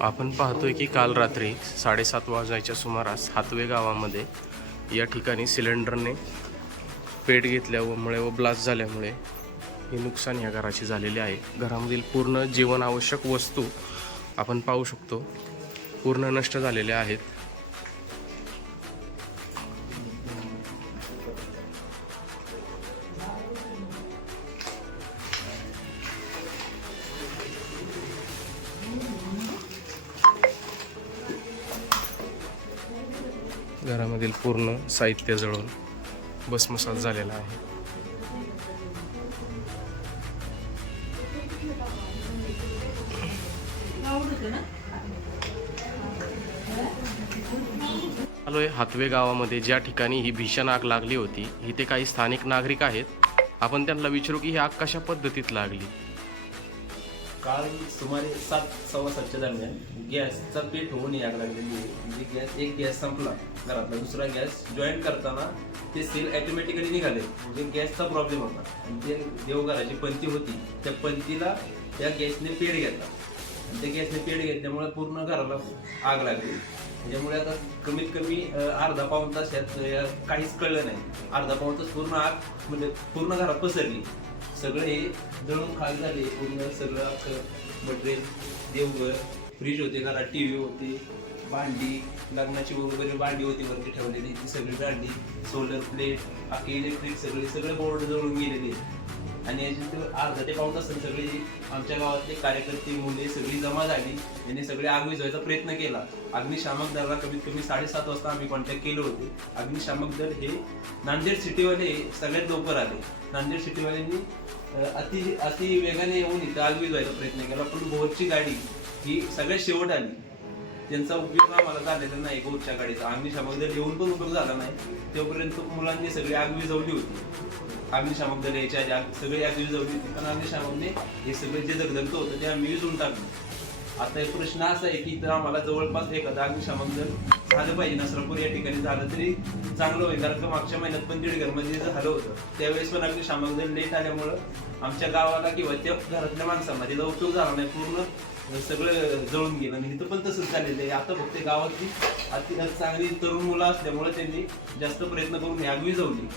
आपण पाहतोय की काल रात्री 7:30 वाजायच्या सुमारास हातवे गावामध्ये या ठिकाणी सिलेंडरने पेट घेतल्यामुळे व ब्लास्ट झाल्यामुळे हे नुकसान या घराची झालेले आहे। घरामधील पूर्ण जीवनावश्यक वस्तू आपण पाहू शकतो पूर्ण नष्ट झालेल्या आहेत। घरामधील पूर्ण साहित्य जळून भस्मसात झालेला आहे। आलोय हातवे गावामध्ये ज्या ठिकाणी ही भीषण आग लागली होती। इथे काही स्थानिक नागरिक आहेत, आपण त्यांना विचारू की ही आग कशा पद्धतीत लागली। काल सुमारे 7:15 दरम्यान गॅसचा पेट होऊन आग लागलेली आहे। म्हणजे एक गॅस संपला घरातला, दुसरा गॅस जॉईंट करताना ते सेल ऑटोमॅटिकली निघाले। म्हणजे गॅसचा प्रॉब्लेम होता आणि ते देवघराची पंती होती, त्या पंतीला त्या गॅसने पेट घेतला आणि त्या गॅसने पेट घेतल्यामुळे पूर्ण घराला आग लागली। त्याच्यामुळे आता कमीत कमी अर्धा पाऊण तास काहीच कळलं नाही। अर्धा पाऊण तास पूर्ण आग म्हणजे पूर्ण घरात पसरली। सगळे हे जळून खाली झाले पूर्ण। सगळं अख्खं मटेरियल, देवघर, फ्रीज होते घरात, टीव्ही होते, भांडी, लग्नाची वगैरे भांडी होती वरती ठेवलेली, ती सगळी भांडी, सोलर प्लेट, अख्खे इलेक्ट्रिक सगळे बोर्ड जळून गेलेले। आणि याच्यात अर्धा ते पाऊण तास सगळे आमच्या गावातले कार्यकर्ते, मुले सगळी जमा झाली। त्यांनी सगळे आग विझवायचा प्रयत्न केला। अग्निशामक दलाला कमीत कमी 7:30 वाजता आम्ही कॉन्टॅक्ट केले होते। अग्निशामक दल हे नांदेड सिटीवाले सगळ्यात लवकर आले। नांदेड सिटीवाल्यांनी अति वेगाने येऊन इथं आग विझवायचा प्रयत्न केला, पण बोरची गाडी ही सगळ्यात शेवट आली। त्यांचा उपयोग आम्हाला झालेला नाही बोरच्या गाडीचा। अग्निशामक दल येऊन पण उपयोग झाला नाही। तोपर्यंत मुलांनी सगळी आग विझवली होती। अग्निशामक दल यायच्या आधी सगळी आग विझवली होती, पण अग्निशामकने हे सगळे जे दगदगतं होतं ते आम्ही विझवून टाकलं। आता एक प्रश्न असा आहे की इथं आम्हाला जवळपास एखादा अग्निशामक दल झालं पाहिजे। नसरापूर या ठिकाणी झालं तरी चांगलं होईल, कारण का मागच्या महिन्यात पण दीडघरमध्ये झालं होतं, त्यावेळेस पण अग्निशामक दल लेट आल्यामुळं आमच्या गावाला किंवा त्या घरातल्या माणसांना त्याचा उपयोग झाला नाही। पूर्ण सगळं जळून गेलं आणि इथं पण तसंच झालेलं आहे। आता फक्त गावातली चांगली तरुण मुलं असल्यामुळे त्यांनी जास्त प्रयत्न करून आग विझवली।